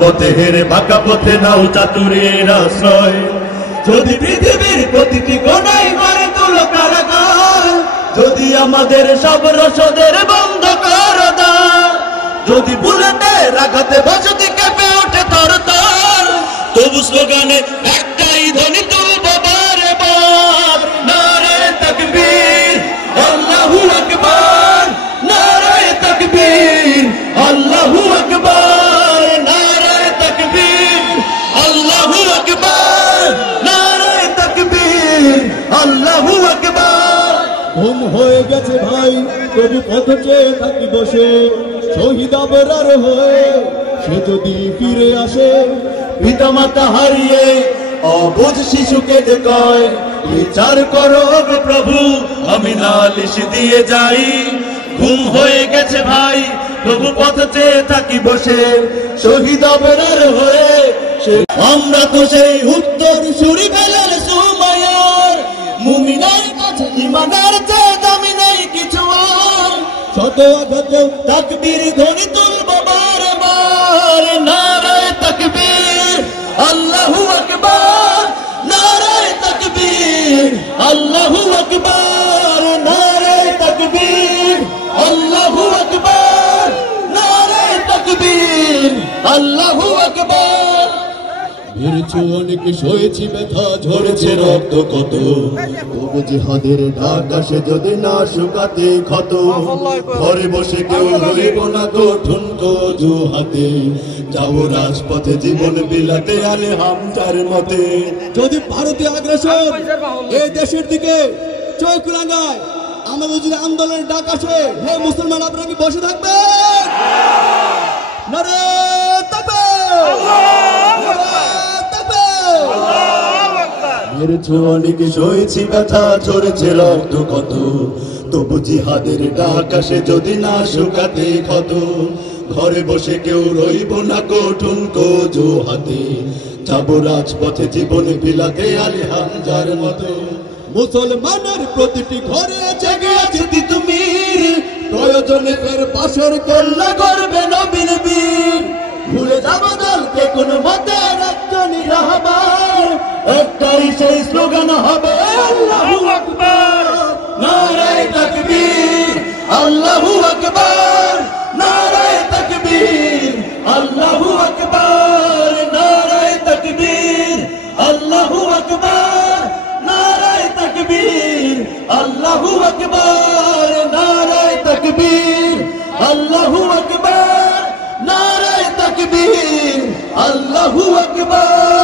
পথে হেরে বাঁকা পথে নাও চাতুরীর আশ্রয়। যদি পৃথিবীর প্রতিটি কোণায় গড়ে তোলো কারাগার, যদি আমাদের সব রসদের বন্ধ করো দ্বার, যদি বুলেটের আঘাতে বসতি কেঁপে ওঠে তরতর, তবু স্লোগানে একটাই ধ্বনি তুলবো বারে বার, নারে তাকবীর আল্লাহু আকবার, নারে তাকবীর আল্লাহু আকবার, নারে তাকবীর আল্লাহু আকবার, নারে তাকবীর আল্লাহু আকবার। ঘুম হয়ে গেছে ভাই, তবু পথ চেয়ে থাকি বসে, শহীদ আবরার হয়ে সে যদি ফিরে আসে। পিতা মাতা হারিয়ে অবুঝ শিশুকে কয়, বিচার করো গো প্রভু, আমি নালিশ দিয়ে যাই। ঘুম হয়ে গেছে ভাই, তবু পথ চেয়ে থাকি বসে, শহীদ আবরার হয়ে আমরা তো সেই উত্তর সুরি বেলাল সুমাইয়ার, মুমিনের কাছে ঈমানের চেয়ে দামি নাই কিছু আর। শত আঘাতেও তাকবীর ধ্বনি তুলবো বারে বার, নারে তাকবীর আল্লাহু আকবার, নারে তাকবীর আল্লাহু আকবার, নারে তাকবীর আল্লাহু আকবার, নারে তাকবীর আল্লাহু আকবার। বেড়েছে অনেক, সয়েছি ব্যথা, ঝরেছে রক্ত কত, তবু জিহাদের ডাক আসে যদি না শুকাতে ক্ষত। ঘরে বসে কেউ রইব না কঠিন অজুহাতে, যাবো রাজপথে জীবন বিলাতে আলে হামজার মতে। যদি ভারতীয় আগ্রাসন এই দেশের দিকে চোখ রাঙায়, আমাদের যদি আন্দোলনের ডাক আসে, হে মুসলমান আপনারা কি বসে থাকবেন? নারে মেরেছ অনেক, সয়েছি ব্যথা, ঝরেছে রক্ত কত, তবু জিহাদের ডাক আসে যদি না শুকাতে ক্ষত। ঘরে বসে কেউ রইব না কঠিন অজুহাতে, যাবো রাজপথে জীবন বিলাতে আলে হামজার মতো। মুসলমানের প্রতিটি ঘরে জেগে আছে তিতুমির, প্রয়োজনে এর পাশের কল্লা করবে নবীর বীর। ভুলে যাবো দলকে কোন মতে রাজ্যনি রাহবার, একটাই সেই স্লোগান হবে আল্লাহু আকবার, নারে তাকবীর আল্লাহু আকবার, নারে তাকবীর আল্লাহু আকবার, নারে তাকবীর আল্লাহু আকবার, নারে তাকবীর আল্লাহু আকবার, নারে তাকবীর আল্লাহু আকবার, নারে তাকবীর আল্লাহু আকবার।